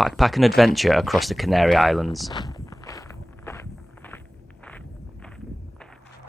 Backpacking adventure across the Canary Islands.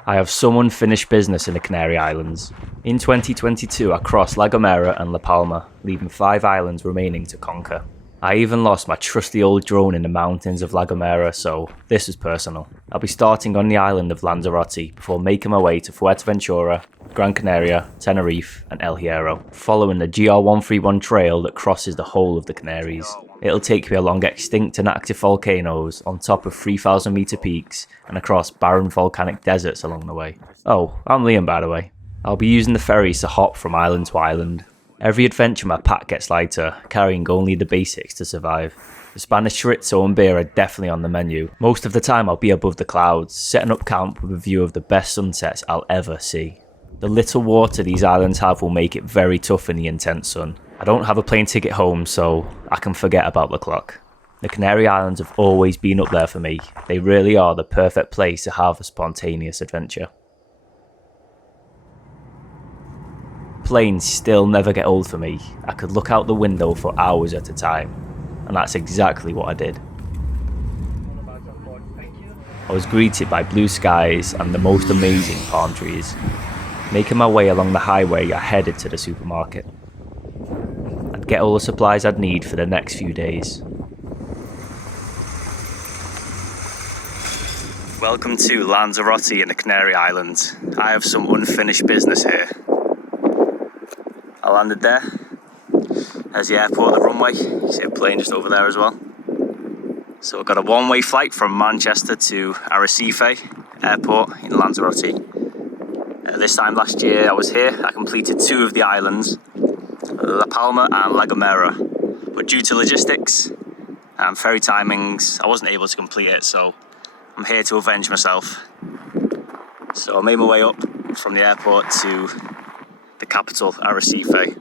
I have some unfinished business in the Canary Islands. In 2022 I crossed La Gomera and La Palma, leaving 5 islands remaining to conquer. I even lost my trusty old drone in the mountains of La Gomera, so this is personal. I'll be starting on the island of Lanzarote before making my way to Fuerteventura, Gran Canaria, Tenerife and El Hierro, following the GR131 trail that crosses the whole of the Canaries. It'll take me along extinct and active volcanoes, on top of 3,000 metre peaks and across barren volcanic deserts along the way. Oh, I'm Liam by the way. I'll be using the ferries to hop from island to island. Every adventure my pack gets lighter, carrying only the basics to survive. The Spanish chorizo and beer are definitely on the menu. Most of the time I'll be above the clouds, setting up camp with a view of the best sunsets I'll ever see. The little water these islands have will make it very tough in the intense sun. I don't have a plane ticket home, so I can forget about the clock. The Canary Islands have always been up there for me. They really are the perfect place to have a spontaneous adventure. Planes still never get old for me. I could look out the window for hours at a time, and that's exactly what I did. I was greeted by blue skies and the most amazing palm trees. Making my way along the highway, I headed to the supermarket. I'd get all the supplies I'd need for the next few days. Welcome to Lanzarote in the Canary Islands. I have some unfinished business here. I landed there. There's the airport, the runway. You see a plane just over there as well. So I've got a one-way flight from Manchester to Arrecife Airport in Lanzarote. This time last year I was here. I completed 2 of the islands, La Palma and La Gomera. But due to logistics and ferry timings, I wasn't able to complete it, so I'm here to avenge myself. So I made my way up from the airport to the capital, Arrecife.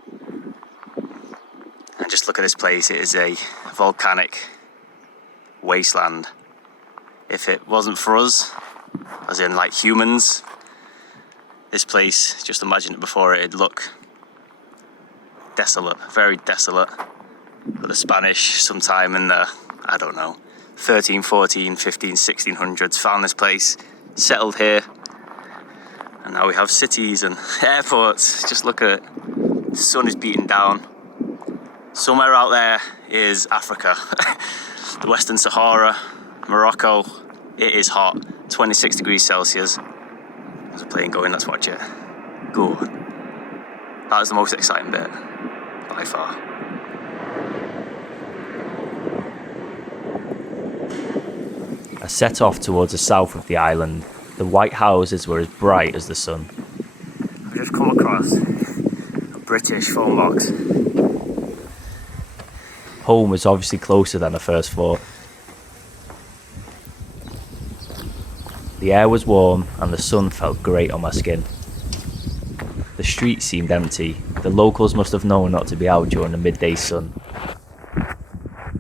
And just look at this place, it is a volcanic wasteland. If it wasn't for us, as in like humans, this place, just imagine it before it'd look desolate, very desolate. But the Spanish, sometime in the, I don't know, 13, 14, 15, 1600s, found this place, settled here, and now we have cities and airports. Just look at it. The sun is beating down. Somewhere out there is Africa. The Western Sahara, Morocco. It is hot, 26 degrees Celsius. There's a plane going, let's watch it. Go. That is the most exciting bit, by far. I set off towards the south of the island. The white houses were as bright as the sun. I've just come across a British phone box. Home was obviously closer than the first floor. The air was warm and the sun felt great on my skin. The streets seemed empty. The locals must have known not to be out during the midday sun.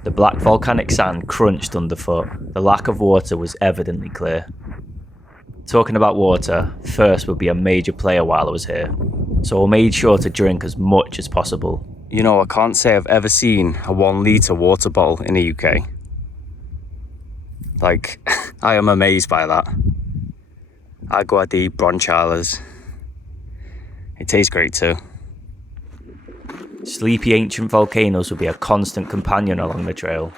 The black volcanic sand crunched underfoot. The lack of water was evidently clear. Talking about water, thirst would be a major player while I was here, so I made sure to drink as much as possible. You know, I can't say I've ever seen a 1 litre water bottle in the UK. Like, I am amazed by that. Agua de Bronchalas. It tastes great too. Sleepy ancient volcanoes would be a constant companion along the trail,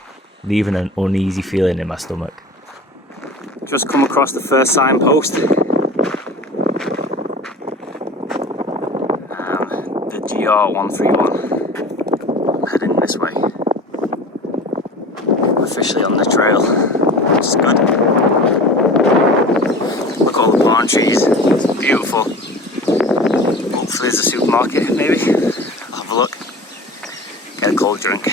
leaving an uneasy feeling in my stomach. Just come across the first signpost. The GR131. I'm heading this way. Officially on the trail, which is good. Look at all the palm trees, it's beautiful. Hopefully there's a supermarket, maybe. I'll have a look. Get a cold drink.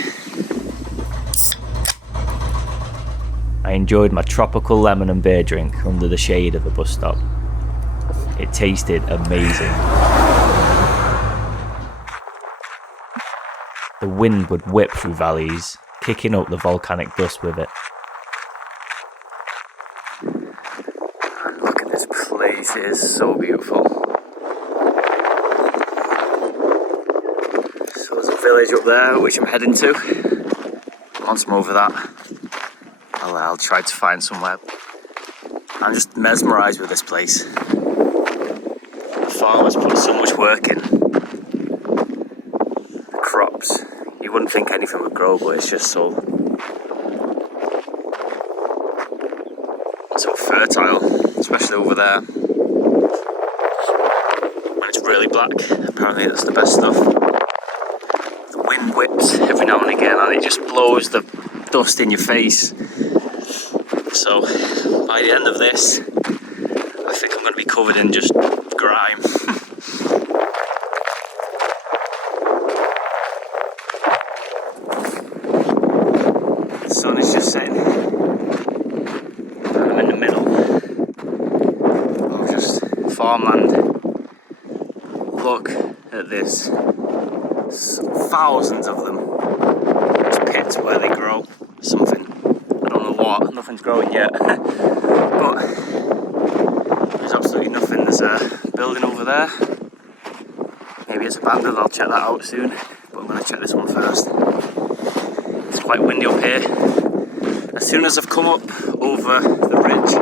I enjoyed my tropical lemon and beer drink under the shade of a bus stop. It tasted amazing. The wind would whip through valleys, kicking up the volcanic dust with it. And look at this place, it is so beautiful. So there's a village up there which I'm heading to. Once I'm over that, I'll try to find somewhere. I'm just mesmerised with this place. The farmers put so much work in. The crops, you wouldn't think anything would grow, but it's just so fertile, especially over there. When it's really black, apparently that's the best stuff. The wind whips every now and again and it just blows the dust in your face. So by the end of this, I think I'm going to be covered in just grime. The sun is just setting. I'm in the middle of just farmland. Look at this. Thousands of them. It's pits where they grow something. I don't know what. Nothing's growing yet. But there's absolutely nothing. There's a building over there. Maybe it's abandoned. I'll check that out soon. But I'm going to check this one first. It's quite windy up here. As soon as I've come up over the ridge,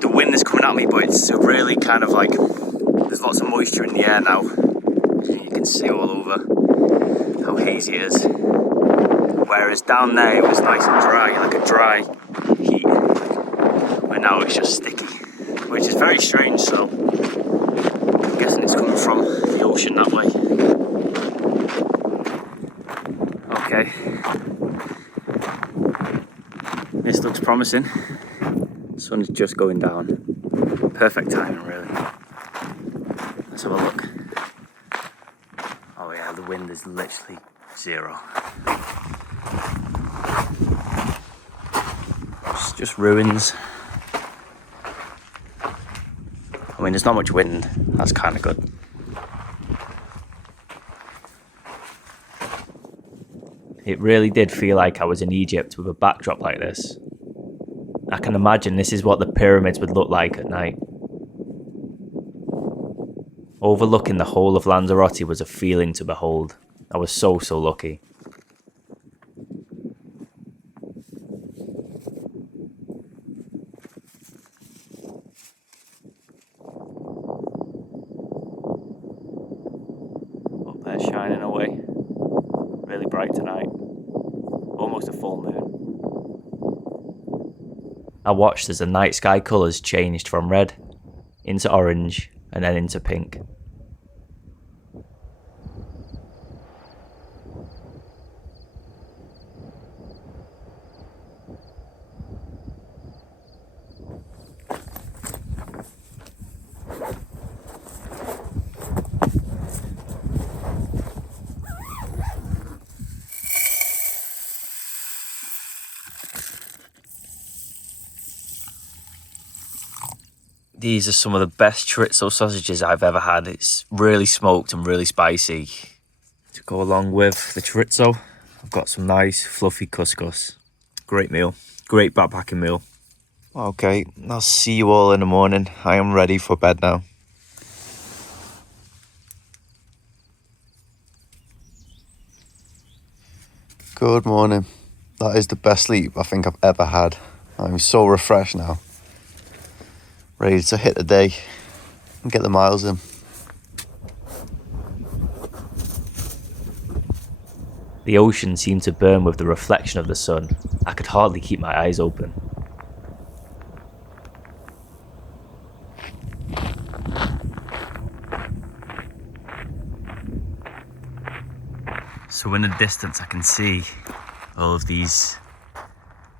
the wind is coming at me, but it's really kind of like, there's lots of moisture in the air now. You can see all over how hazy it is. Whereas down there it was nice and dry, like a dry heat. Where now it's just sticky, which is very strange, so I'm guessing it's coming from the ocean that way. Okay. This looks promising. The sun is just going down. Perfect timing, really. Let's have a look. Oh yeah, the wind is literally zero. It's just ruins. I mean, there's not much wind. That's kind of good. It really did feel like I was in Egypt with a backdrop like this. I can imagine this is what the pyramids would look like at night. Overlooking the whole of Lanzarote was a feeling to behold. I was so lucky. Up there shining away. Really bright tonight. Almost a full moon. I watched as the night sky colours changed from red into orange and then into pink. These are some of the best chorizo sausages I've ever had. It's really smoked and really spicy. To go along with the chorizo, I've got some nice fluffy couscous. Great meal. Great backpacking meal. Okay, I'll see you all in the morning. I am ready for bed now. Good morning. That is the best sleep I think I've ever had. I'm so refreshed now. Ready to hit the day and get the miles in. The ocean seemed to burn with the reflection of the sun. I could hardly keep my eyes open. So in the distance I can see all of these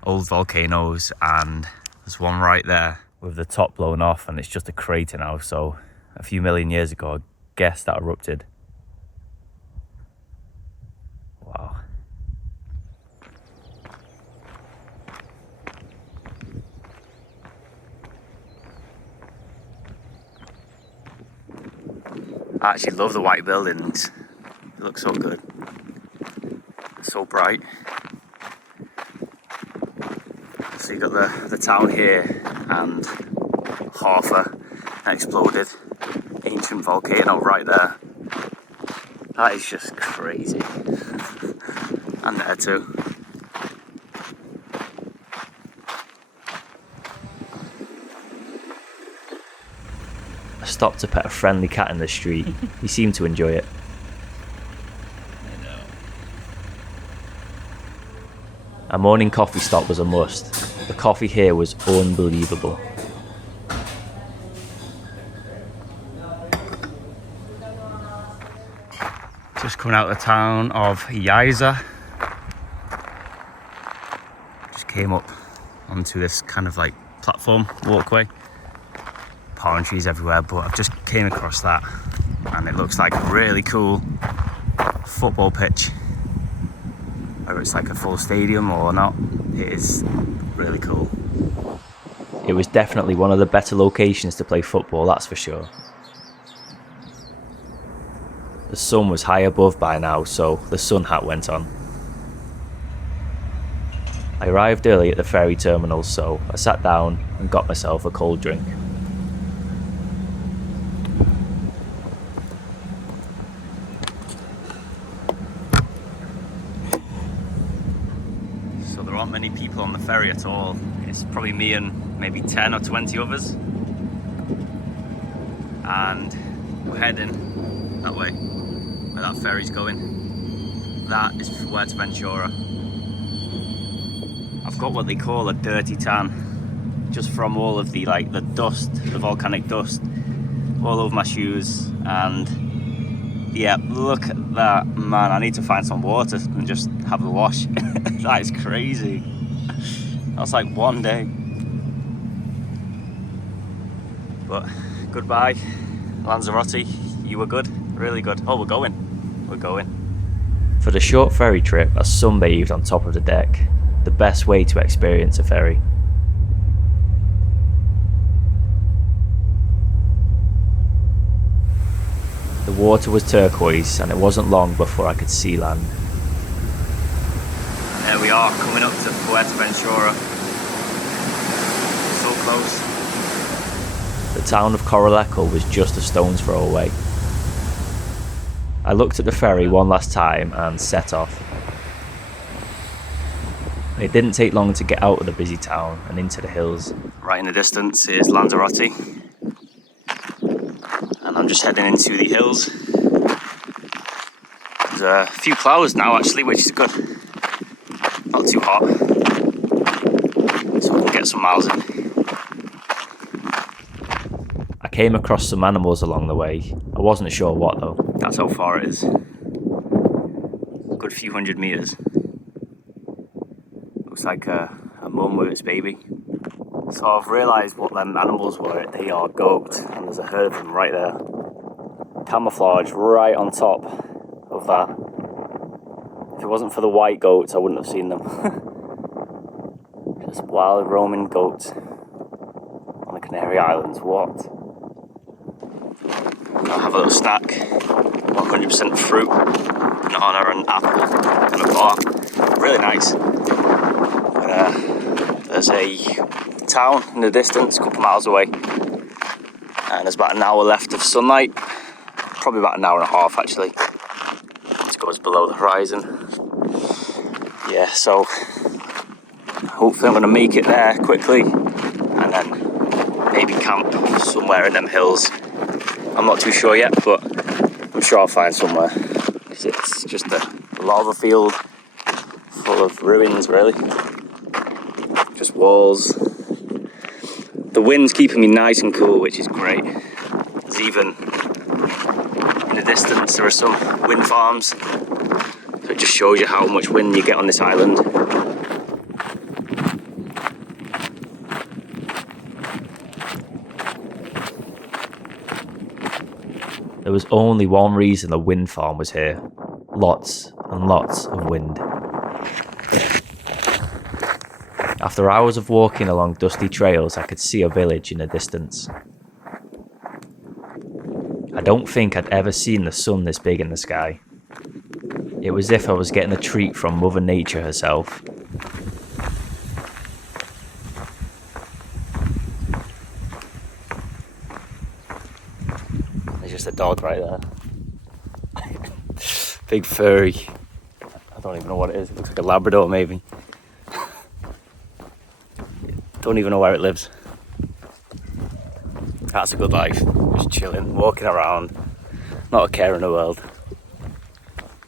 old volcanoes, and there's one right there with the top blown off and it's just a crater now. So a few million years ago I guess that erupted. Wow. I actually love the white buildings. They look so good. So bright. So you got the town here, and Hafa exploded. Ancient volcano right there. That is just crazy. And there too. I stopped to pet a friendly cat in the street. He seemed to enjoy it. A morning coffee stop was a must. The coffee here was unbelievable. Just coming out of the town of Yaiza. Just came up onto this kind of like platform walkway. Palm trees everywhere, but I've just came across that and it looks like a really cool football pitch. Whether it's like a full stadium or not, it is really cool. It was definitely one of the better locations to play football, that's for sure. The sun was high above by now, so the sun hat went on. I arrived early at the ferry terminal, so I sat down and got myself a cold drink. So there aren't many people on the ferry at all. It's probably me and maybe 10 or 20 others. And we're heading that way, where that ferry's going. That is Fuerteventura. I've got what they call a dirty tan, just from all of the dust, the volcanic dust, all over my shoes. And yeah, look at that, man. I need to find some water and just have a wash. That is crazy. That's like one day. But goodbye, Lanzarote. You were good, really good. Oh, we're going. For the short ferry trip, I sunbathed on top of the deck. The best way to experience a ferry. The water was turquoise and it wasn't long before I could see land. There we are, coming up to Fuerteventura. So close. The town of Coraleco was just a stone's throw away. I looked at the ferry one last time and set off. It didn't take long to get out of the busy town and into the hills. Right in the distance is Lanzarote. And I'm just heading into the hills. There's a few clouds now actually, which is good. Not too hot. So I can get some miles in. I came across some animals along the way. I wasn't sure what though. That's how far it is. A good few hundred meters. Looks like a mum with its baby. So I've realised what them animals were. They are goats, and there's a herd of them right there. Camouflage right on top of that. If it wasn't for the white goats, I wouldn't have seen them. Just wild roaming goats on the Canary Islands. What? I'll have a little snack. 100% fruit, banana and apple kind of bar. Really nice. There's a town in the distance, a couple miles away, and there's about an hour left of sunlight. Probably about an hour and a half actually. It goes below the horizon. Yeah, so hopefully I'm going to make it there quickly and then maybe camp somewhere in them hills. I'm not too sure yet, but I'm sure I'll find somewhere. It's just a lava field full of ruins really. Just walls. The wind's keeping me nice and cool, which is great. There's even, in the distance, there are some wind farms. So it just shows you how much wind you get on this island. There was only one reason the wind farm was here. Lots and lots of wind. After hours of walking along dusty trails, I could see a village in the distance. I don't think I'd ever seen the sun this big in the sky. It was as if I was getting a treat from Mother Nature herself. There's just a dog right there. Big furry don't even know what it is. It looks like a Labrador maybe. Don't even know where it lives. That's a good life. Just chilling, walking around, not a care in the world.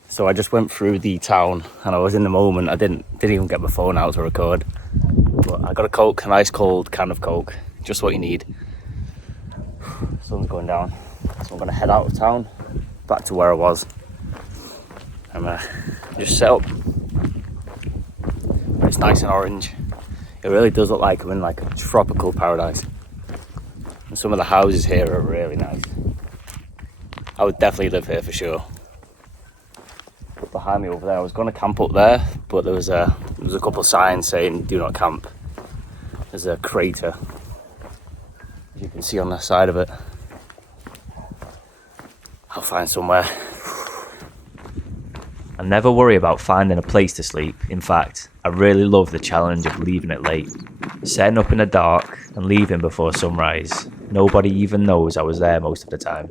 So I just went through the town and I was in the moment. I didn't even get my phone out to record. But I got a Coke, a nice cold can of Coke, just what you need. Sun's going down, so I'm gonna head out of town, back to where I was. I'm just set up. It's nice and orange. It really does look like I'm in like a tropical paradise. And some of the houses here are really nice. I would definitely live here for sure. Behind me over there, I was going to camp up there, but there was a couple of signs saying do not camp. There's a crater, as you can see on the side of it. I'll find somewhere. I never worry about finding a place to sleep. In fact, I really love the challenge of leaving it late. Setting up in the dark and leaving before sunrise. Nobody even knows I was there most of the time.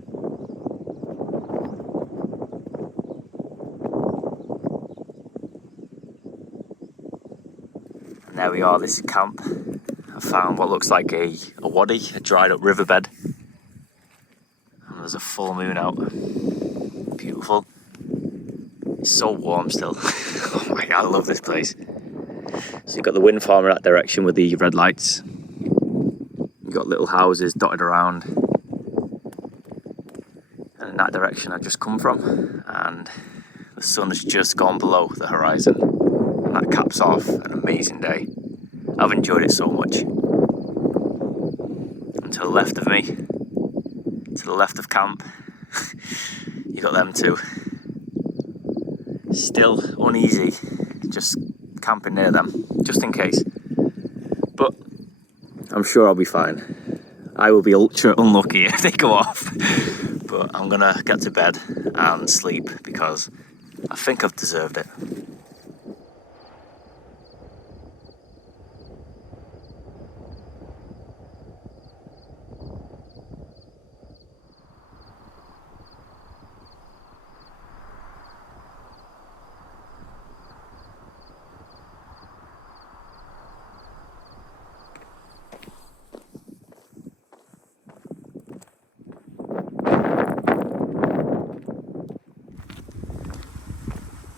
And there we are, this camp. I found what looks like a wadi, a dried up riverbed. And there's a full moon out. Beautiful. It's so warm still. Oh my god, I love this place. So you've got the wind farm in that direction with the red lights. You've got little houses dotted around. And in that direction I've just come from. And the sun has just gone below the horizon. And that caps off an amazing day. I've enjoyed it so much. And to the left of me, to the left of camp, you got them two. Still uneasy, just camping near them, just in case. But I'm sure I'll be fine. I will be ultra unlucky if they go off. But I'm gonna get to bed and sleep because I think I've deserved it.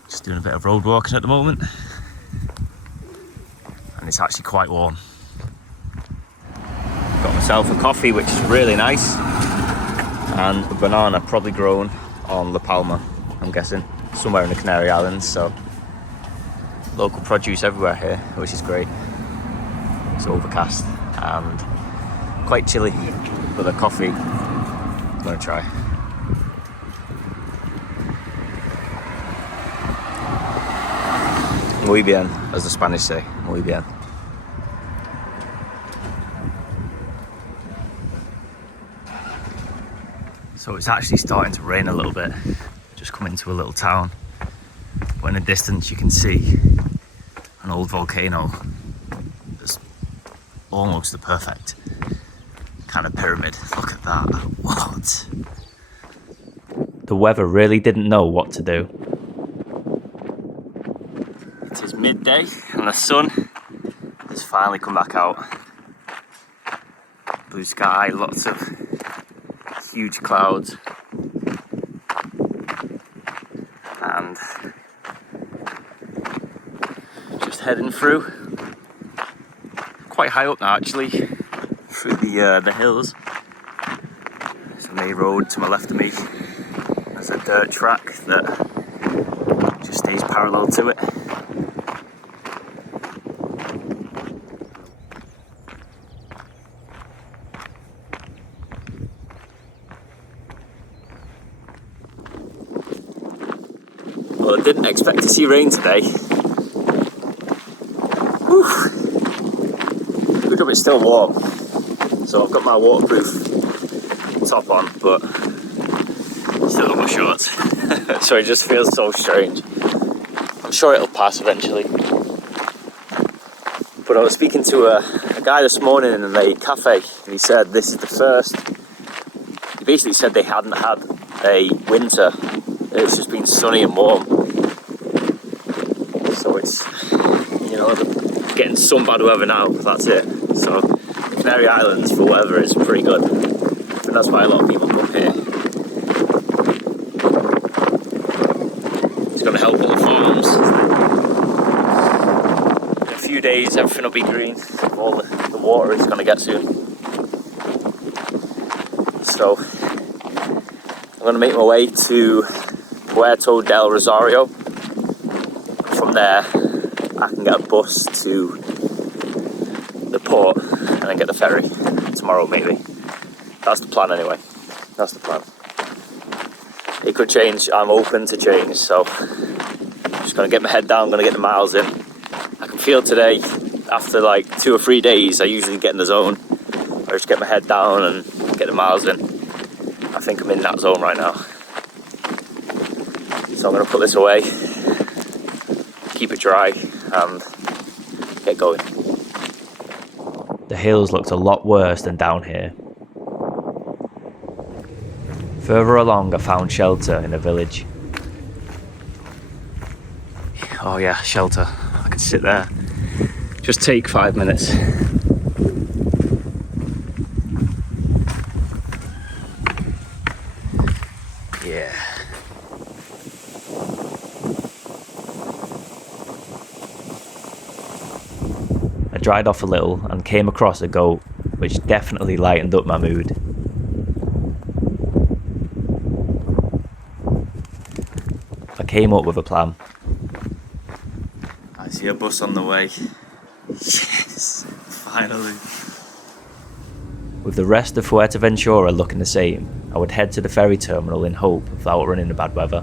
Just doing a bit of road walking at the moment, and it's actually quite warm. Got myself a coffee, which is really nice, and a banana probably grown on La Palma, I'm guessing, somewhere in the Canary Islands. So local produce everywhere here, which is great. It's overcast and quite chilly, but the coffee I'm gonna try. Muy bien, as the Spanish say, muy bien. So it's actually starting to rain a little bit. Just come into a little town. But in the distance you can see an old volcano. It's almost the perfect kind of pyramid. Look at that. What? The weather really didn't know what to do. It is midday and the sun has finally come back out. Blue sky, lots of huge clouds, and just heading through, quite high up now actually, through the hills. There's a main road to my left of me. There's a dirt track that just stays parallel to it. Well, I didn't expect to see rain today. Whew. Good job it's still warm. So I've got my waterproof top on, but still got my shorts. So it just feels so strange. I'm sure it'll pass eventually. But I was speaking to a guy this morning in a cafe, and he said this is the first. He basically said they hadn't had a winter. It's just been sunny and warm. it's, getting some bad weather now, that's it. So Canary Islands for weather is pretty good. And that's why a lot of people come here. It's going to help all the farms. In a few days everything will be green. All the water is going to get soon. So I'm going to make my way to Puerto del Rosario. From there I can get a bus to the port and then get the ferry tomorrow maybe. That's the plan anyway. That's the plan. It could change. I'm open to change, so I'm just going to get my head down, going to get the miles in. I can feel today, after like 2 or 3 days, I usually get in the zone. I just get my head down and get the miles in. I think I'm in that zone right now. So I'm going to put this away, keep it dry and get going. The hills looked a lot worse than down here. Further along I found shelter in a village. Oh yeah, shelter. I could sit there. Just take 5 minutes. Yeah. I dried off a little and came across a goat, which definitely lightened up my mood. I came up with a plan. I see a bus on the way. Yes, finally. With the rest of Fuerteventura looking the same, I would head to the ferry terminal in hope of outrunning the bad weather.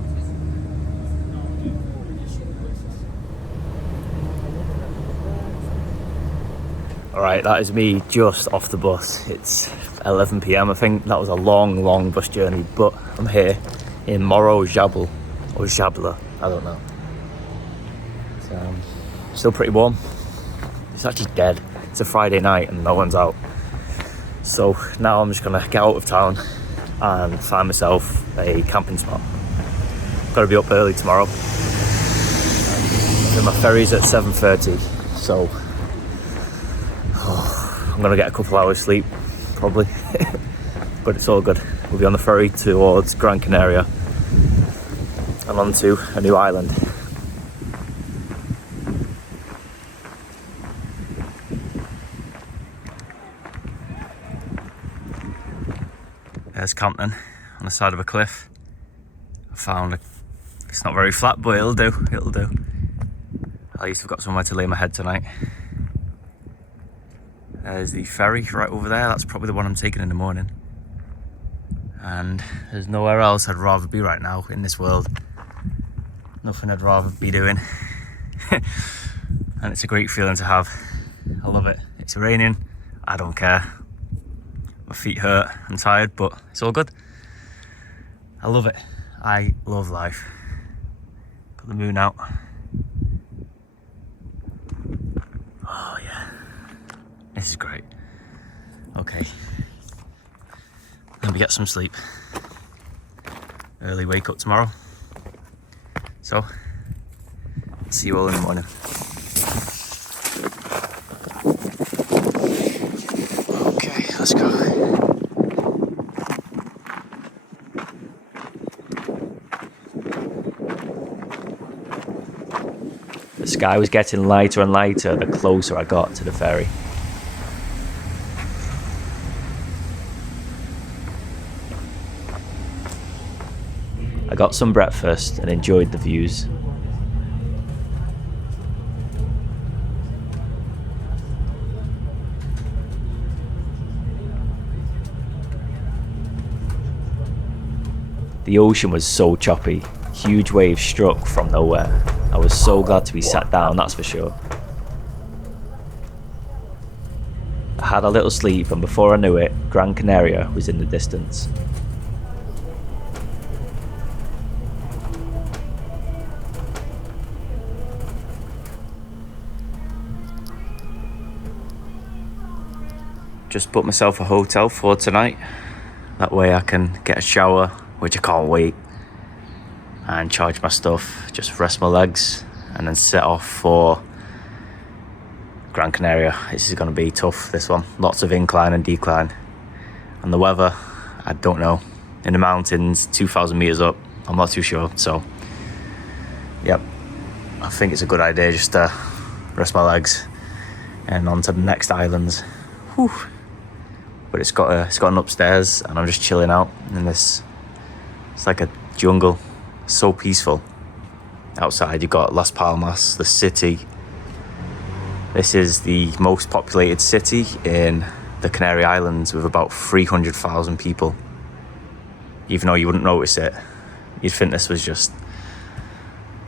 Alright, that is me just off the bus. It's 11 PM. I think that was a long bus journey, but I'm here in Morro Jabal, or Jabla, I don't know. It's still pretty warm. It's actually dead. It's a Friday night and no one's out. So now I'm just gonna get out of town and find myself a camping spot. Gotta be up early tomorrow. And my ferry's at 7:30, so I'm gonna get a couple hours sleep, probably. But it's all good. We'll be on the ferry towards Gran Canaria and onto a new island. There's Compton on the side of a cliff. I found it's not very flat, but it'll do. At least I've got somewhere to lay my head tonight. There's the ferry right over there. That's probably the one I'm taking in the morning. And there's nowhere else I'd rather be right now in this world. Nothing I'd rather be doing. And it's a great feeling to have. I love it. It's raining. I don't care. My feet hurt. I'm tired, but it's all good. I love it. I love life. Got the moon out. Oh yeah. This is great. Okay. Let me get some sleep. Early wake up tomorrow. So, I'll see you all in the morning. Okay, let's go. The sky was getting lighter and lighter the closer I got to the ferry. I got some breakfast and enjoyed the views. The ocean was so choppy, huge waves struck from nowhere. I was so glad to be sat down, that's for sure. I had a little sleep and before I knew it, Gran Canaria was in the distance. Just booked myself a hotel for tonight. That way I can get a shower, which I can't wait, and charge my stuff, just rest my legs and then set off for Gran Canaria. This is going to be tough, this one. Lots of incline and decline. And the weather, I don't know. In the mountains, 2,000 meters up, I'm not too sure. So, yep, I think it's a good idea just to rest my legs and on to the next islands. Whew. But it's got an upstairs, and I'm just chilling out in this. It's like a jungle, so peaceful. Outside you've got Las Palmas, the city. This is the most populated city in the Canary Islands with about 300,000 people. Even though you wouldn't notice it, you'd think this was just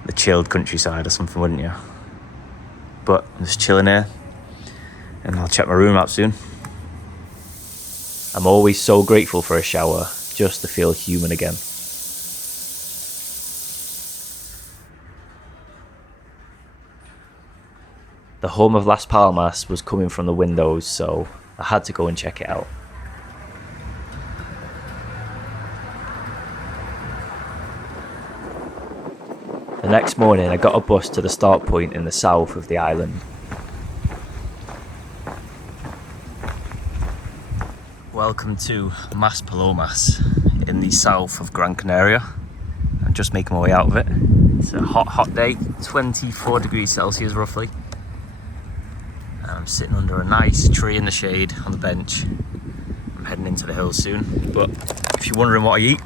the chilled countryside or something, wouldn't you? But I'm just chilling here, and I'll check my room out soon. I'm always so grateful for a shower, just to feel human again. The home of Las Palmas was coming from the windows, so I had to go and check it out. The next morning I got a bus to the start point in the south of the island. Welcome to Mas Palomas in the south of Gran Canaria. I'm just making my way out of it. It's a hot day, 24 degrees Celsius roughly. I'm sitting under a nice tree in the shade on the bench. I'm heading into the hills soon. But if you're wondering what I eat,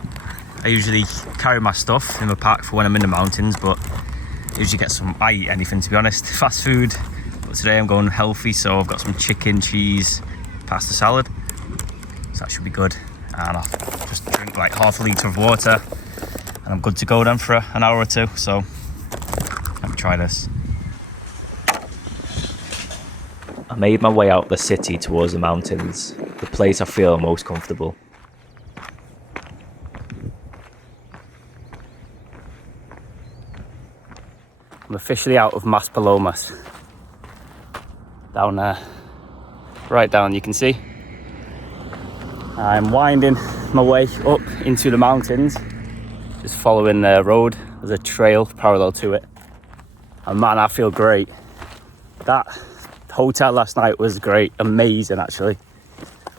I usually carry my stuff in my pack for when I'm in the mountains, but usually I eat anything, to be honest, fast food. But today I'm going healthy, so I've got some chicken, cheese, pasta salad. So that should be good. And I'll just drink like half a litre of water, and I'm good to go then for an hour or two. So let me try this. I made my way out the city towards the mountains, the place I feel most comfortable. I'm officially out of Mas Palomas. Down there, right down, you can see. I'm winding my way up into the mountains, just following the road. There's a trail parallel to it. And man, I feel great. That hotel last night was great, amazing actually.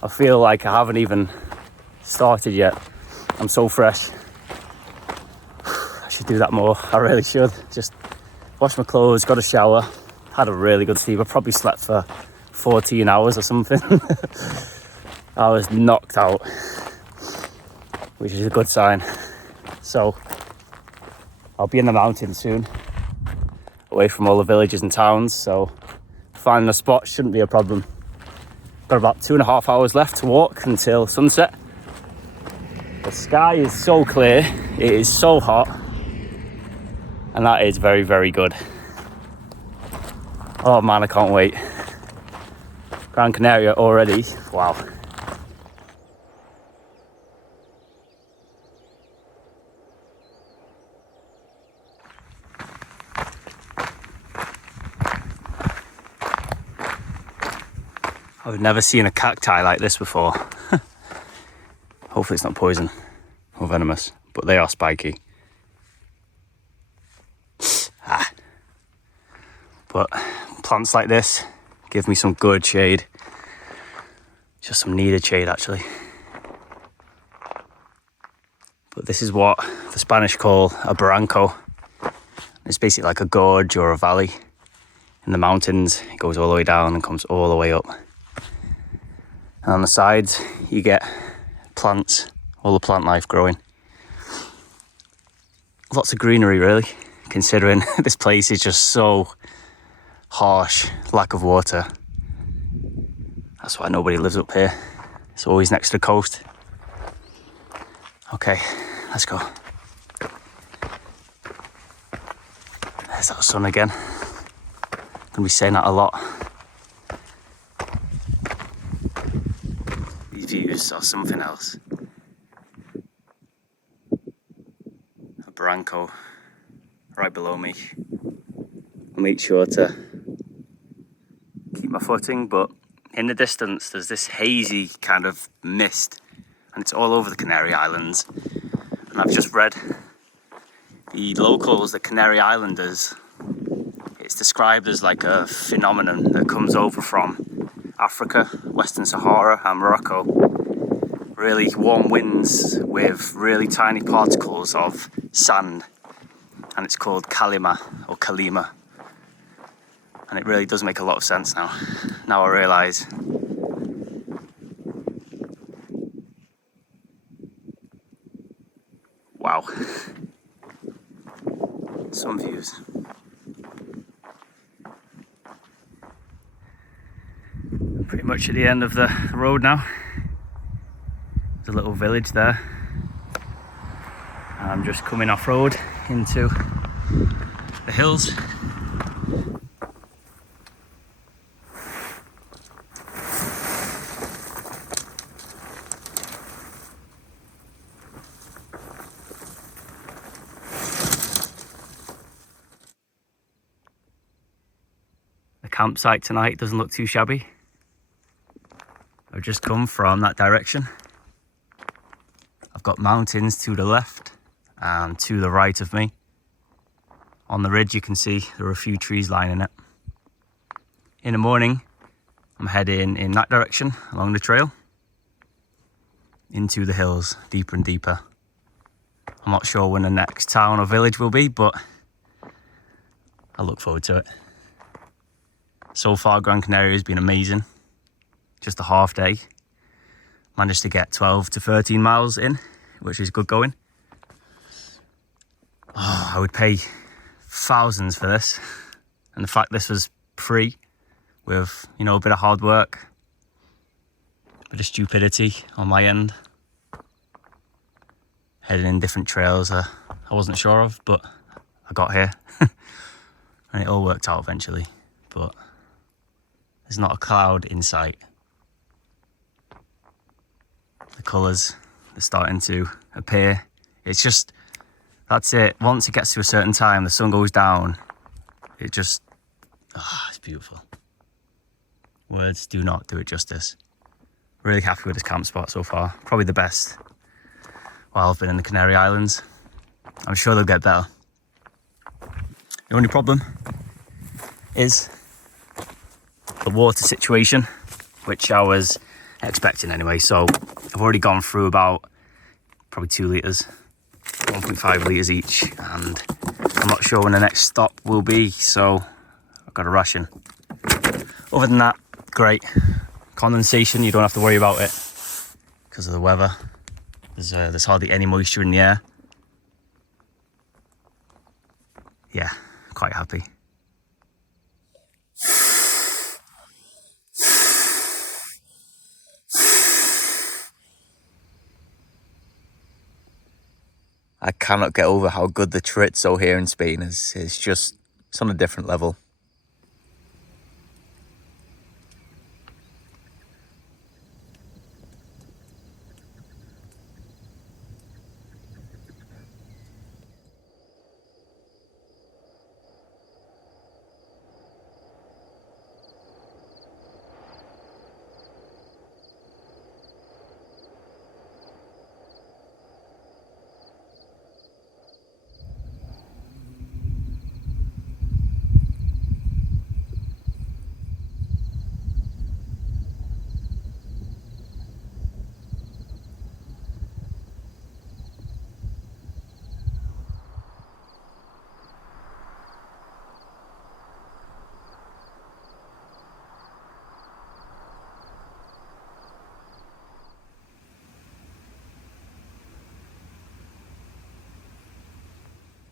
I feel like I haven't even started yet. I'm so fresh. I should do that more, I really should. Just wash my clothes, got a shower, had a really good sleep. I probably slept for 14 hours or something. I was knocked out, which is a good sign. So I'll be in the mountains soon, away from all the villages and towns, so finding a spot shouldn't be a problem. Got about 2.5 hours left to walk until sunset. The sky is so clear, it is so hot, and that is very, very good. Oh man, I can't wait. Gran Canaria already, wow. I've never seen a cacti like this before. Hopefully it's not poison or venomous, but they are spiky. But plants like this give me some good shade. Just some needed shade actually. But this is what the Spanish call a barranco. It's basically like a gorge or a valley in the mountains. It goes all the way down and comes all the way up. And on the sides, you get plants, all the plant life growing. Lots of greenery, really, considering this place is just so harsh, lack of water. That's why nobody lives up here. It's always next to the coast. Okay, let's go. There's that sun again. Gonna be saying that a lot. These views are something else. A barranco right below me. I'll make sure to keep my footing, but in the distance there's this hazy kind of mist, and it's all over the Canary Islands. And I've just read the locals, the Canary Islanders, described as like a phenomenon that comes over from Africa, Western Sahara and Morocco. Really warm winds with really tiny particles of sand, and it's called Kalima or Kalima. And it really does make a lot of sense now. Now I realise. Wow. Some views. Pretty much at the end of the road now. There's a little village there. I'm just coming off road into the hills. The campsite tonight doesn't look too shabby. I've just come from that direction. I've got mountains to the left and to the right of me. On the ridge you can see there are a few trees lining it. In the morning I'm heading in that direction along the trail into the hills, deeper and deeper. I'm not sure when the next town or village will be, but I look forward to it. So far Gran Canaria has been amazing. Just a half day. Managed to get 12 to 13 miles in, which is good going. Oh, I would pay thousands for this. And the fact this was free with, you know, a bit of hard work, a bit of stupidity on my end. Heading in different trails I wasn't sure of, but I got here. And it all worked out eventually. But there's not a cloud in sight. The colours are starting to appear. It's just, that's it. Once it gets to a certain time, the sun goes down. It just, it's beautiful. Words do not do it justice. Really happy with this camp spot so far. Probably the best while I've been in the Canary Islands. I'm sure they'll get better. The only problem is the water situation, which I was expecting anyway. So I've already gone through about probably 2 litres, 1.5 litres each, and I'm not sure when the next stop will be, so I've got a ration. Other than that, great. Condensation, you don't have to worry about it because of the weather. There's hardly any moisture in the air. Yeah, quite happy. I cannot get over how good the chorizo here in Spain is. It's on a different level.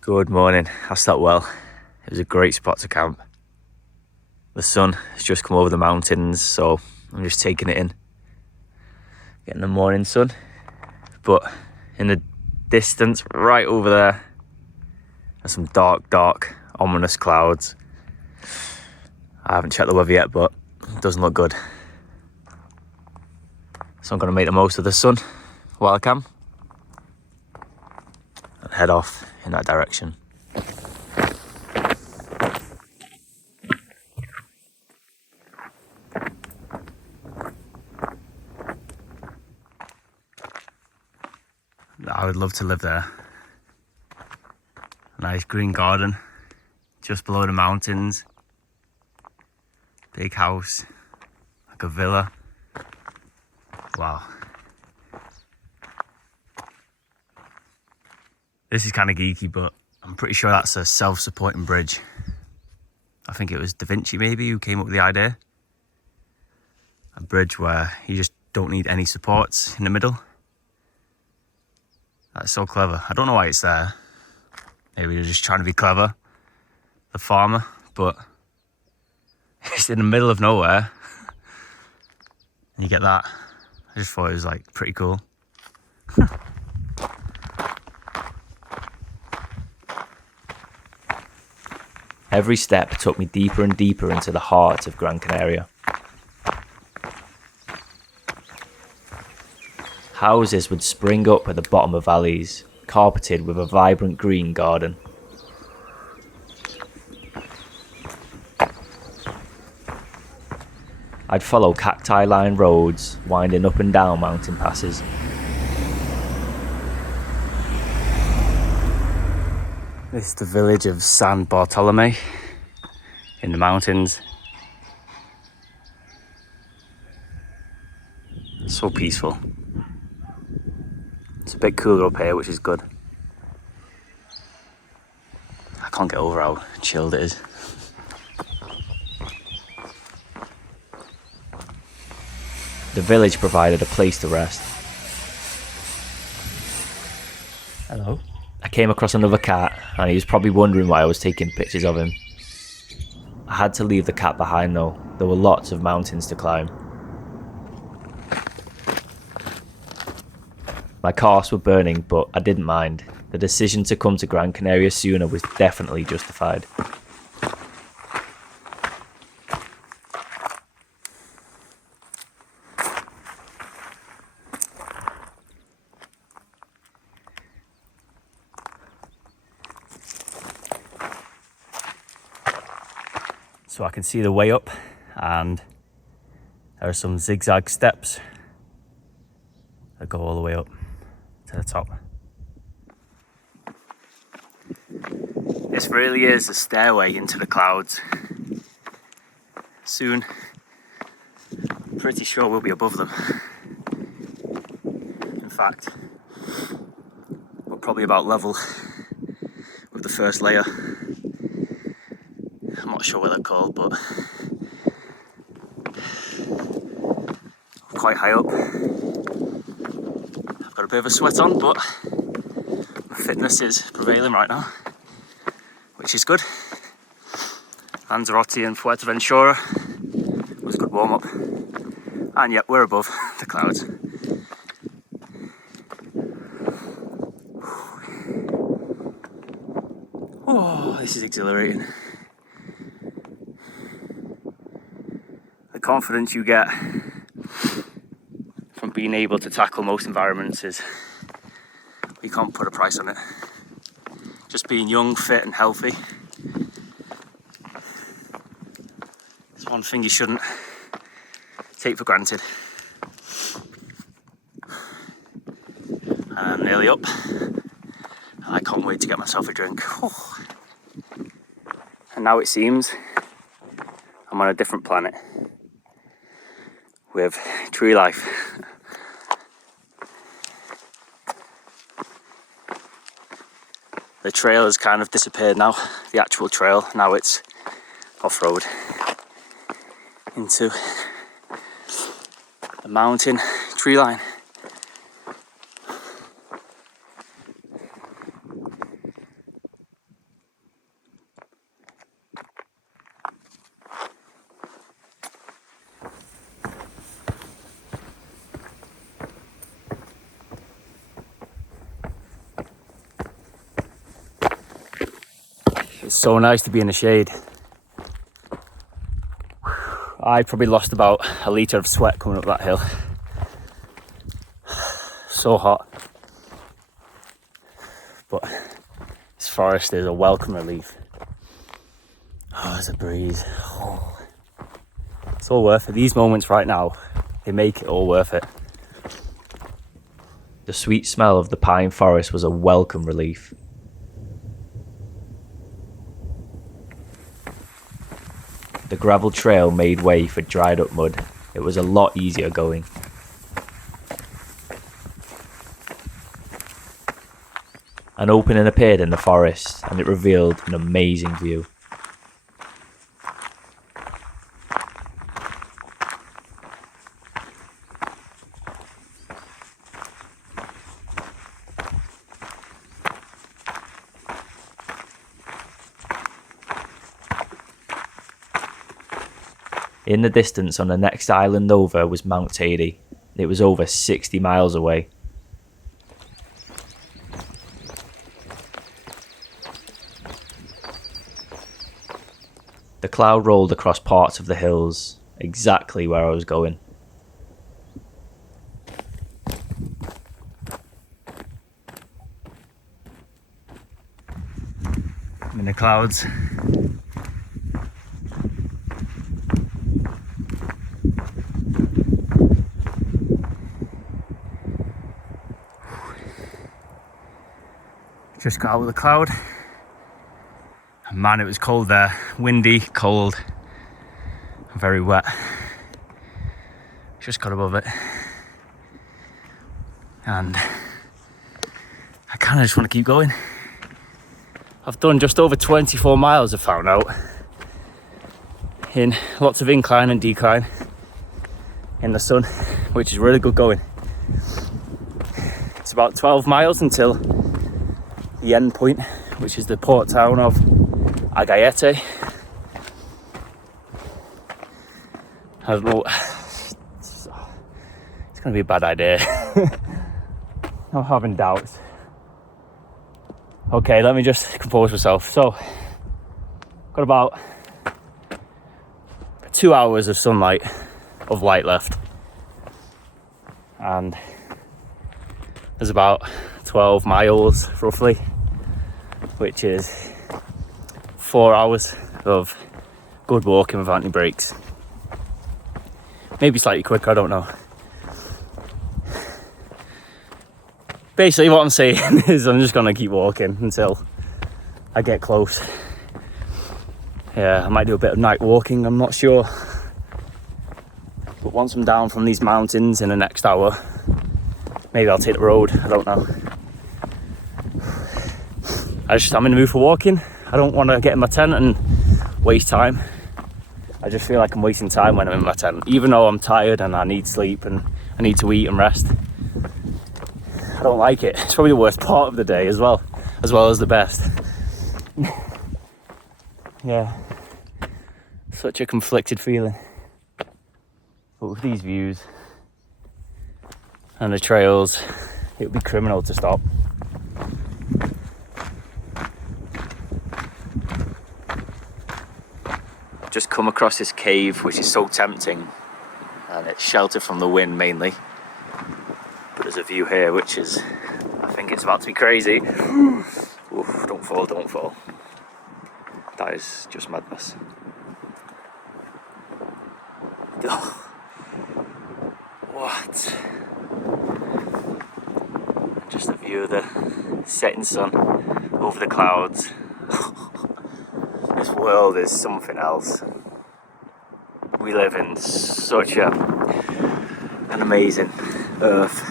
Good morning. I slept well. It was a great spot to camp. The sun has just come over the mountains, so I'm just taking it in. Getting the morning sun. But in the distance, right over there, there's some dark, ominous clouds. I haven't checked the weather yet, but it doesn't look good. So I'm going to make the most of the sun while I can and head off in that direction. I would love to live there. A nice green garden just below the mountains. Big house, like a villa. Wow. This is kind of geeky, but I'm pretty sure that's a self-supporting bridge. I think it was Da Vinci maybe who came up with the idea. A bridge where you just don't need any supports in the middle. That's so clever. I don't know why it's there. Maybe they're just trying to be clever, the farmer, but it's in the middle of nowhere. And you get that. I just thought it was like pretty cool. Every step took me deeper and deeper into the heart of Gran Canaria. Houses would spring up at the bottom of valleys, carpeted with a vibrant green garden. I'd follow cacti-lined roads, winding up and down mountain passes. This is the village of San Bartolome in the mountains. So peaceful. It's a bit cooler up here, which is good. I can't get over how chilled it is. The village provided a place to rest. Hello. I came across another cat, and he was probably wondering why I was taking pictures of him. I had to leave the cat behind though. There were lots of mountains to climb. My calves were burning, but I didn't mind. The decision to come to Gran Canaria sooner was definitely justified. So I can see the way up, and there are some zigzag steps that go all the way up to the top. This really is a stairway into the clouds. Soon, I'm pretty sure we'll be above them. In fact, we're probably about level with the first layer. I'm not sure what they're called, but I'm quite high up. I've got a bit of a sweat on, but my fitness is prevailing right now, which is good. Lanzarote and Fuerteventura was a good warm-up. And yet we're above the clouds. Oh, this is exhilarating. The confidence you get from being able to tackle most environments is, you can't put a price on it. Just being young, fit and healthy. It's one thing you shouldn't take for granted. And I'm nearly up. I can't wait to get myself a drink. Oh. And now it seems I'm on a different planet with tree life. The trail has kind of disappeared now, the actual trail. Now it's off-road into the mountain tree line. It's so nice to be in the shade. I probably lost about a litre of sweat coming up that hill. So hot. But this forest is a welcome relief. Oh, there's a breeze. Oh. It's all worth it. These moments right now, they make it all worth it. The sweet smell of the pine forest was a welcome relief. The gravel trail made way for dried up mud. It was a lot easier going. An opening appeared in the forest and it revealed an amazing view. In the distance on the next island over was Mount Teide. It was over 60 miles away. The cloud rolled across parts of the hills, exactly where I was going. I'm in the clouds. Just got out of the cloud. Man, it was cold there. Windy, cold, very wet. Just got above it. And I kind of just want to keep going. I've done just over 24 miles, I found out. In lots of incline and decline in the sun, which is really good going. It's about 12 miles until the end point, which is the port town of Agayete. I don't know, it's going to be a bad idea. I'm having doubts. Okay, let me just compose myself. So, got about 2 hours of sunlight, of light left. And there's about 12 miles roughly, which is 4 hours of good walking without any breaks. Maybe slightly quicker, I don't know. Basically what I'm saying is I'm just gonna keep walking until I get close. Yeah, I might do a bit of night walking, I'm not sure. But once I'm down from these mountains in the next hour, maybe I'll take the road, I don't know. I'm in the mood for walking. I don't want to get in my tent and waste time. I just feel like I'm wasting time when I'm in my tent, even though I'm tired and I need sleep and I need to eat and rest. I don't like it. It's probably the worst part of the day as well as the best. Yeah, such a conflicted feeling. But with these views and the trails, it would be criminal to stop. Just come across this cave, which is so tempting, and it's sheltered from the wind mainly. But there's a view here which is, I think it's about to be crazy. Oof, don't fall, don't fall. That is just madness. Oh, what? Just a view of the setting sun over the clouds. This world is something else. We live in such an amazing earth.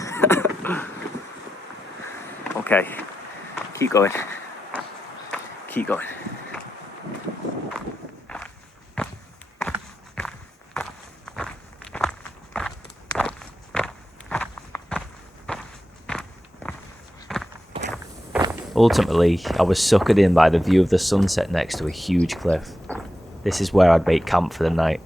Okay, keep going. Keep going. Ultimately, I was suckered in by the view of the sunset next to a huge cliff. This is where I'd make camp for the night.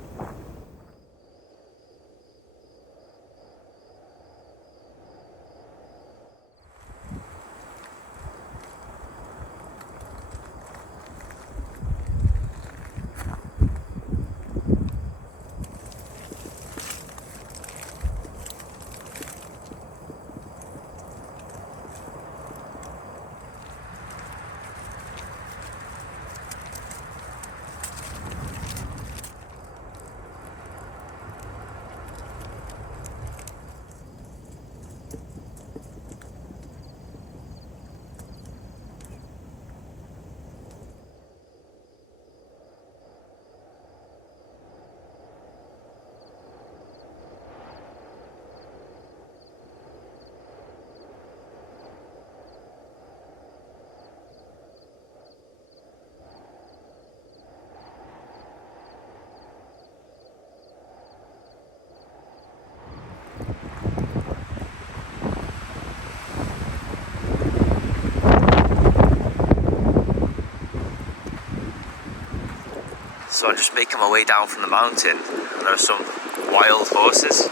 So I'm just making my way down from the mountain, and there are some wild horses.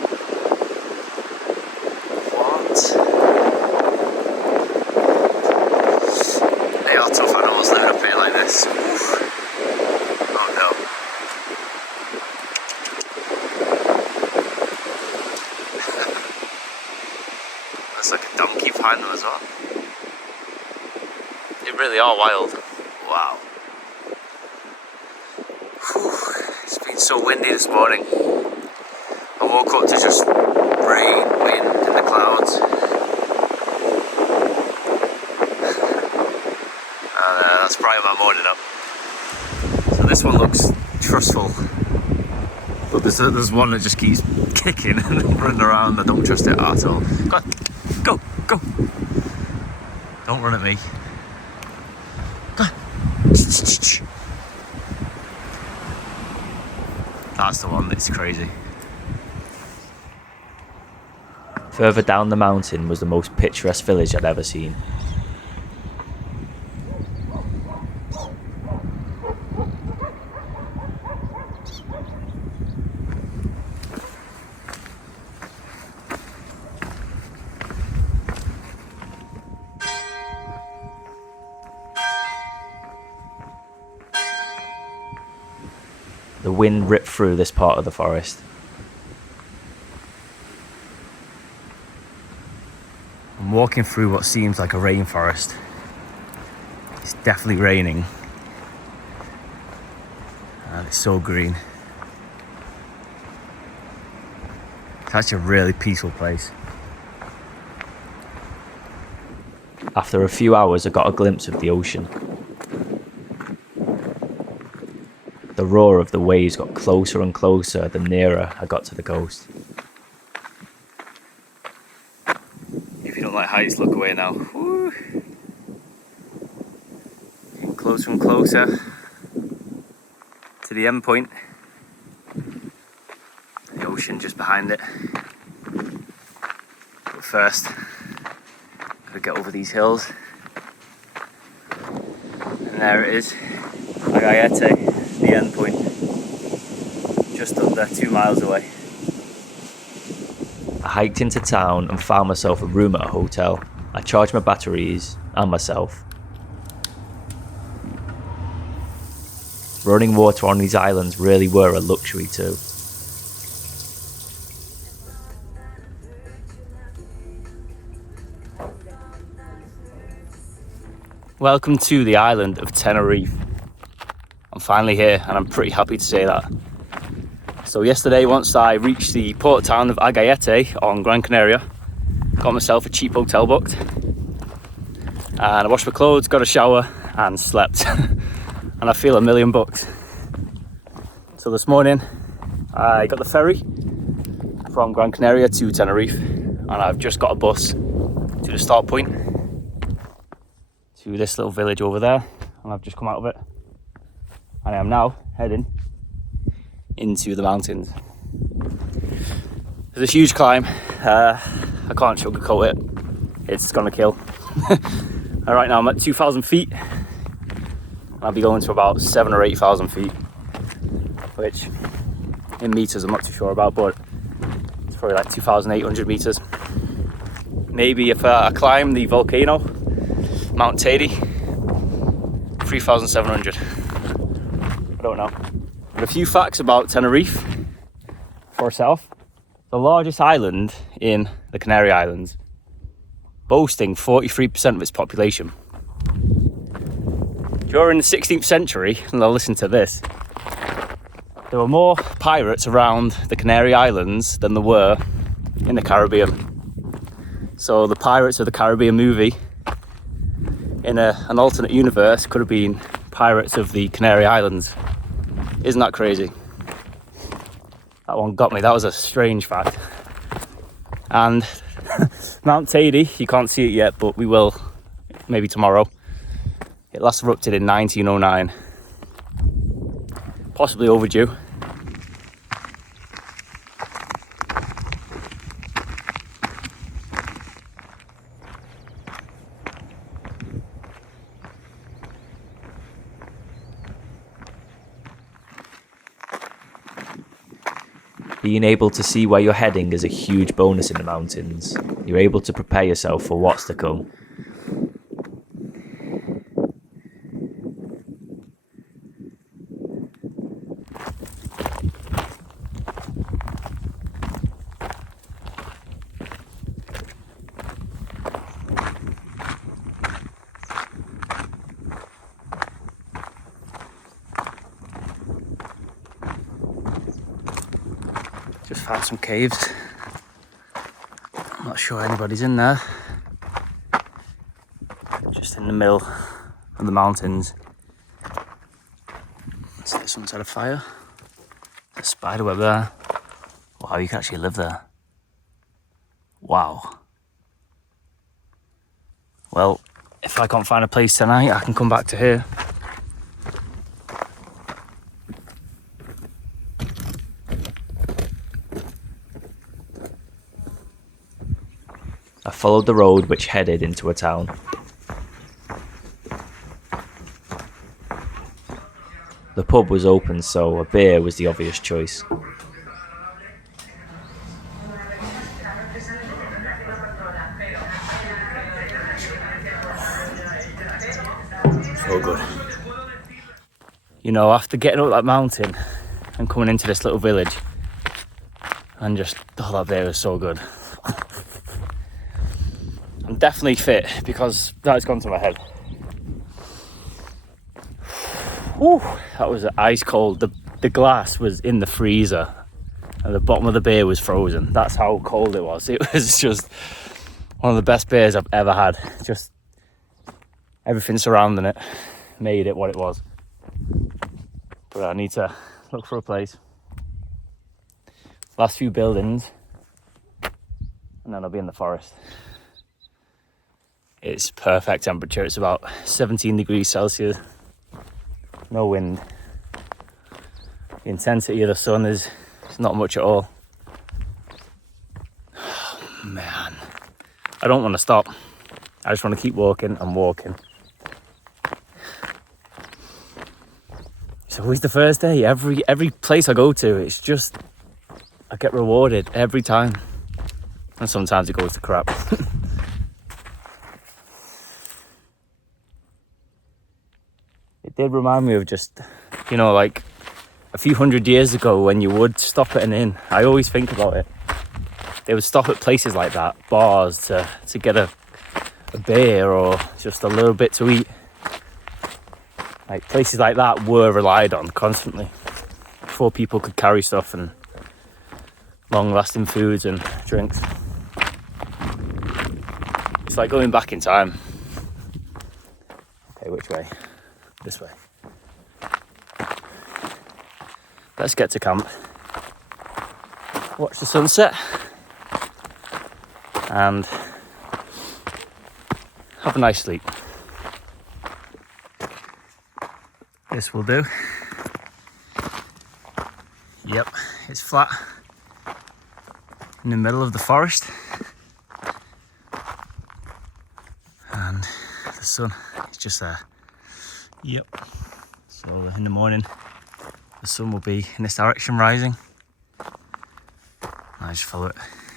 What? They are tough animals living up here like this. Oof. Oh no. There's like a donkey behind them as well. They really are wild. Wow. Whew. It's been so windy this morning. I woke up to just rain, wind and the clouds. And that's probably my morning up. So this one looks trustful. But there's one that just keeps kicking and running around. I don't trust it at all. Go on. Go, go. Don't run at me. Go on. That's the one that's crazy. Further down the mountain was the most picturesque village I'd ever seen. The wind ripped through this part of the forest. I'm walking through what seems like a rainforest. It's definitely raining. And it's so green. It's actually a really peaceful place. After a few hours, I got a glimpse of the ocean. The roar of the waves got closer and closer the nearer I got to the coast. If you don't like heights, look away now. Woo. Getting closer and closer to the end point. The ocean just behind it. But first, gotta get over these hills. And there it is, Agayete. The end point, just under 2 miles away. I hiked into town and found myself a room at a hotel. I charged my batteries and myself. Running water on these islands really were a luxury too. Welcome to the island of Tenerife. I'm finally here and I'm pretty happy to say that. So yesterday, once I reached the port town of Agayete on Gran Canaria, got myself a cheap hotel booked and I washed my clothes, got a shower and slept. And I feel $1,000,000. So this morning I got the ferry from Gran Canaria to Tenerife and I've just got a bus to the start point, to this little village over there, and I've just come out of it. And I am now heading into the mountains. There's a huge climb. I can't sugarcoat it. It's gonna kill. Right now I'm at 2,000 feet. I'll be going to about 7,000 or 8,000 feet, which in meters I'm not too sure about, but it's probably like 2,800 meters. Maybe if I climb the volcano, Mount Teide, 3,700. I don't know. But a few facts about Tenerife for itself. The largest island in the Canary Islands, boasting 43% of its population. During the 16th century, and now listen to this, there were more pirates around the Canary Islands than there were in the Caribbean. So the Pirates of the Caribbean movie, in an alternate universe, could have been Pirates of the Canary Islands. Isn't that crazy? That one got me. That was a strange fact. And Mount Teide, you can't see it yet, but we will maybe tomorrow. It last erupted in 1909. Possibly overdue. Being able to see where you're heading is a huge bonus in the mountains. You're able to prepare yourself for what's to come. Just found some caves. I'm not sure anybody's in there. Just in the middle of the mountains. Is there some sort of fire? There's a spider web there. Wow, you can actually live there. Wow. Well, if I can't find a place tonight, I can come back to here. I followed the road which headed into a town. The pub was open, so a beer was the obvious choice. So good. You know, after getting up that mountain and coming into this little village, and just, oh, that beer was so good. I'm definitely fit because that has gone to my head. Whew, that was ice cold. The glass was in the freezer and the bottom of the beer was frozen. That's how cold it was. It was just one of the best beers I've ever had. Just everything surrounding it made it what it was. But I need to look for a place. Last few buildings and then I'll be in the forest. It's perfect temperature. It's about 17 degrees Celsius. No wind. The intensity of the sun is not much at all. Oh, man. I don't want to stop. I just want to keep walking and walking. It's always the first day. Every place I go to, it's just, I get rewarded every time. And sometimes it goes to crap. It did remind me of just, you know, like a few hundred years ago when you would stop at an inn. I always think about it. They would stop at places like that, bars, to get a beer or just a little bit to eat. Like places like that were relied on constantly before people could carry stuff and long-lasting foods and drinks. It's like going back in time. Okay, which way? This way. Let's get to camp, watch the sunset and have a nice sleep. This will do. Yep, it's flat in the middle of the forest and the sun is just there. Yep. So in the morning, the sun will be in this direction rising. I just follow it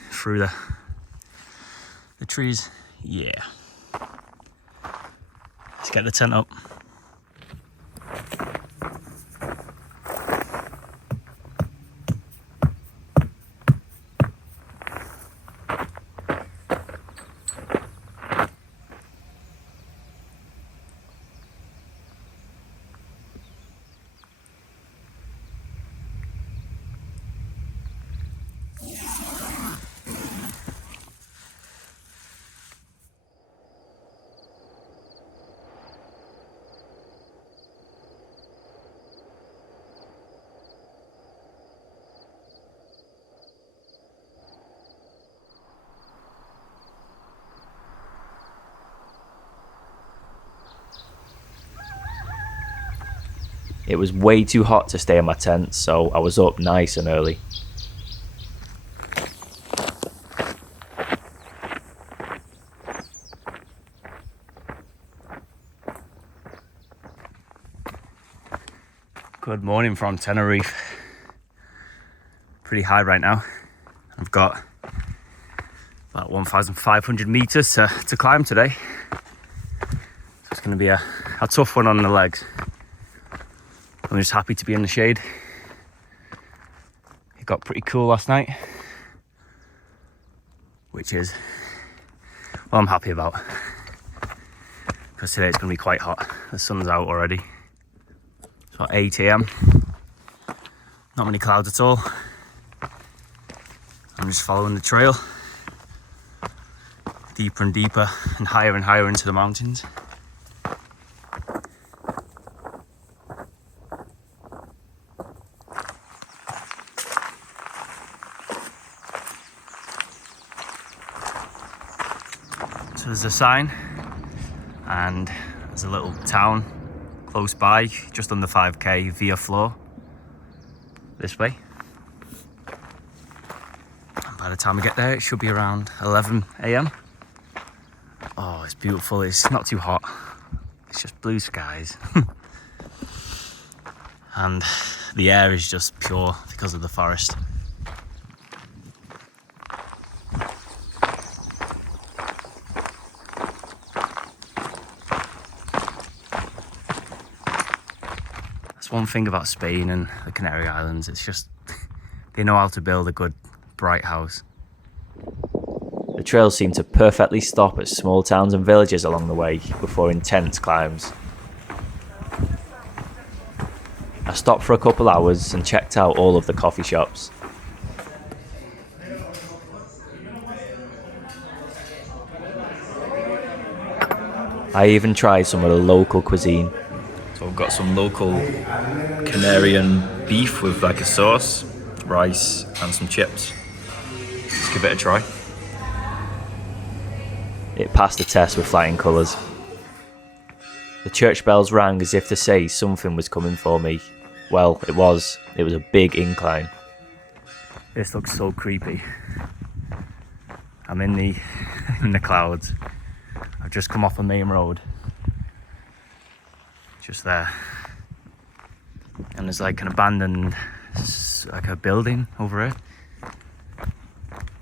through the trees. Yeah. Let's get the tent up. It was way too hot to stay in my tent, so I was up nice and early. Good morning from Tenerife. pretty high right now. I've got about 1,500 meters to climb today. So it's going to be a tough one on the legs. I'm just happy to be in the shade. It got pretty cool last night, which is what I'm happy about, because today it's going to be quite hot. The sun's out already. It's about 8 a.m. Not many clouds at all. I'm just following the trail, deeper and deeper and higher into the mountains. So there's a sign, and there's a little town close by, just under 5k via floor, this way. And by the time we get there, it should be around 11 a.m. Oh, it's beautiful. It's not too hot. It's just blue skies. And the air is just pure because of the forest. That's one thing about Spain and the Canary Islands. It's just, they know how to build a good, bright house. The trails seem to perfectly stop at small towns and villages along the way before intense climbs. I stopped for a couple hours and checked out all of the coffee shops. I even tried some of the local cuisine. So I've got some local Canarian beef with like a sauce, rice and some chips. Let's give it a try. It passed the test with flying colours. The church bells rang as if to say something was coming for me. Well, it was. It was a big incline. This looks so creepy. I'm in the clouds. I've just come off a main road. Just there. And there's like an abandoned, like a building over here.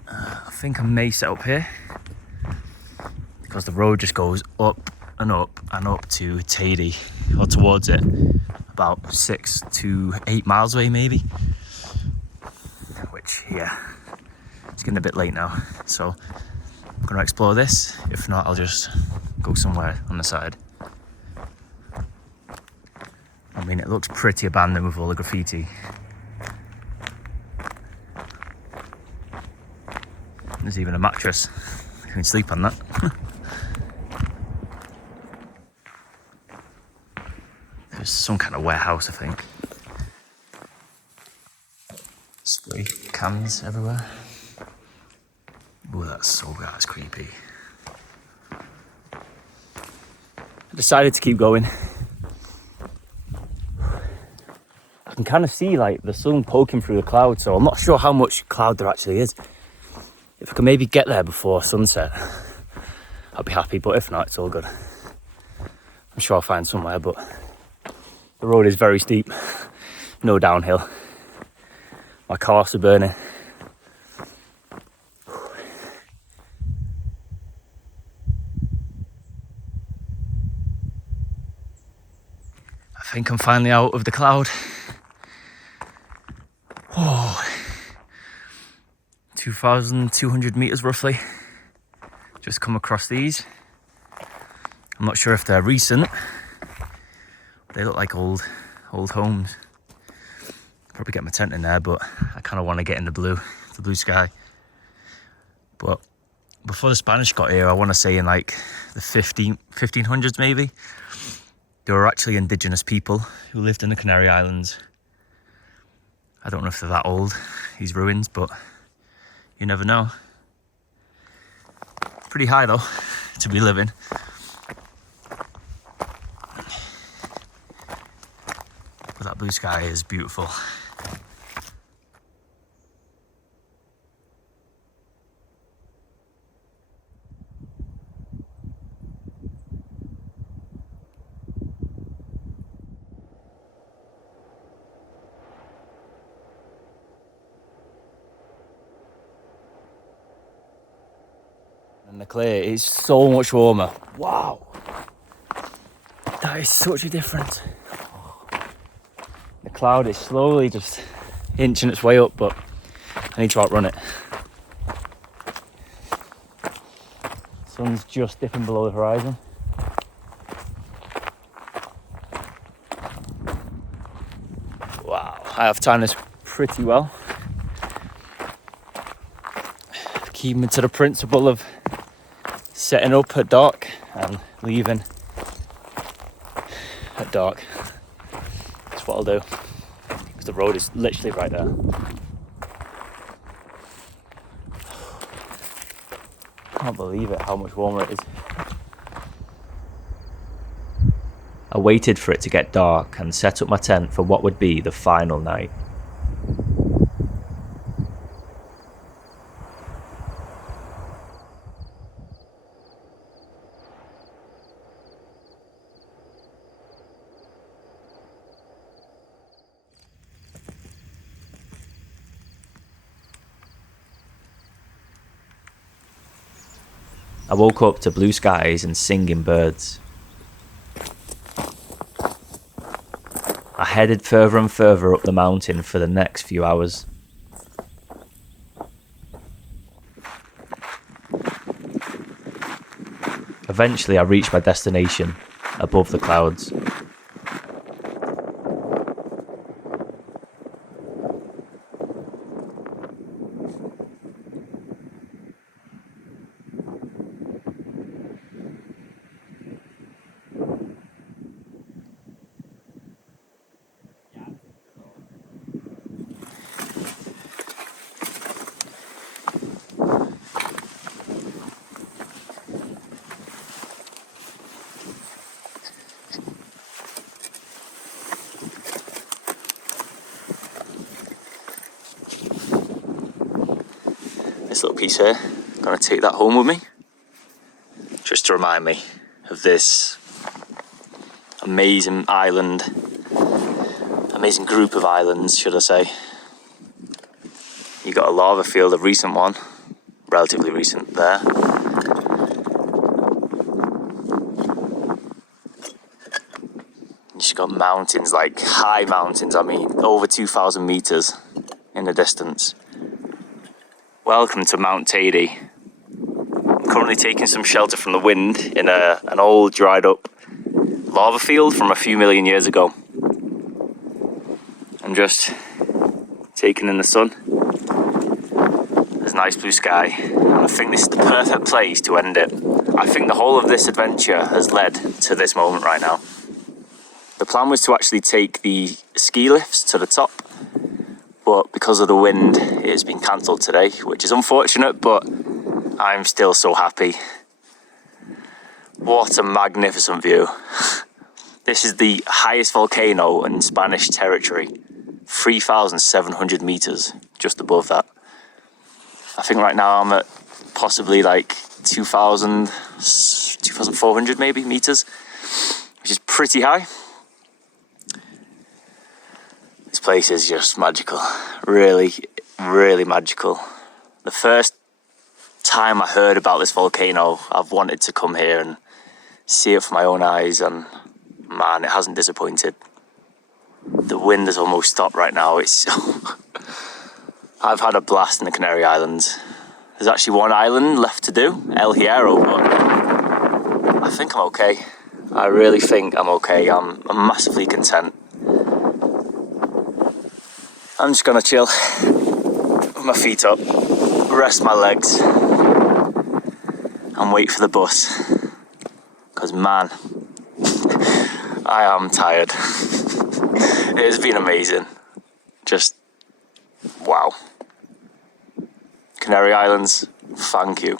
I think I may set up here, because the road just goes up and up and up to Teide, or towards it, about 6 to 8 miles away maybe. Which, yeah, it's getting a bit late now, so I'm gonna explore this. If not, I'll just go somewhere on the side. I mean, it looks pretty abandoned with all the graffiti. There's even a mattress. You can sleep on that. There's some kind of warehouse, I think. Spray cans everywhere. Oh, that's creepy. I decided to keep going. I can kind of see like the sun poking through the clouds, so I'm not sure how much cloud there actually is. If I can maybe get there before sunset, I'll be happy, but if not, it's all good. I'm sure I'll find somewhere, but the road is very steep, no downhill. My calves are burning. I think I'm finally out of the cloud. Oh, 2,200 meters roughly. Just come across these. I'm not sure if they're recent. They look like old homes. Probably get my tent in there, but I kind of want to get in the blue sky. But before the Spanish got here, I want to say in like the 1500s maybe, there were actually indigenous people who lived in the Canary Islands. I don't know if they're that old, these ruins, but you never know. Pretty high though, to be living. But that blue sky is beautiful. And the clear is so much warmer. Wow. That is such a difference. The cloud is slowly just inching its way up, but I need to outrun it. Sun's just dipping below the horizon. Wow, I have timed this pretty well. Keeping to the principle of setting up at dark and leaving at dark. That's what I'll do, because the road is literally right there. I can't believe it, how much warmer it is. I waited for it to get dark and set up my tent for what would be the final night. I woke up to blue skies and singing birds. I headed further and further up the mountain for the next few hours. Eventually I reached my destination, above the clouds. This little piece here, I'm going to take that home with me, just to remind me of this amazing island, amazing group of islands, should I say. You got a lava field, a recent one, relatively recent there. You just got mountains, like high mountains, I mean, over 2,000 meters in the distance. Welcome to Mount Teide. I'm currently taking some shelter from the wind in an old dried up lava field from a few million years ago. I'm just taking in the sun. There's nice blue sky. And I think this is the perfect place to end it. I think the whole of this adventure has led to this moment right now. The plan was to actually take the ski lifts to the top, but because of the wind, it's been cancelled today, which is unfortunate, but I'm still so happy. What a magnificent view. This is the highest volcano in Spanish territory, 3,700 meters, just above that. I think right now I'm at possibly like 2,400 maybe meters, which is pretty high. This place is just magical, really, really magical. The first time I heard about this volcano, I've wanted to come here and see it with my own eyes, and man, it hasn't disappointed. The wind has almost stopped right now. I've had a blast in the Canary Islands. There's actually one island left to do, El Hierro, but I think I'm okay. I really think I'm okay. I'm massively content. I'm just gonna chill, put my feet up, rest my legs, and wait for the bus. Because man, I am tired. It has been amazing. Just, wow. Canary Islands, thank you.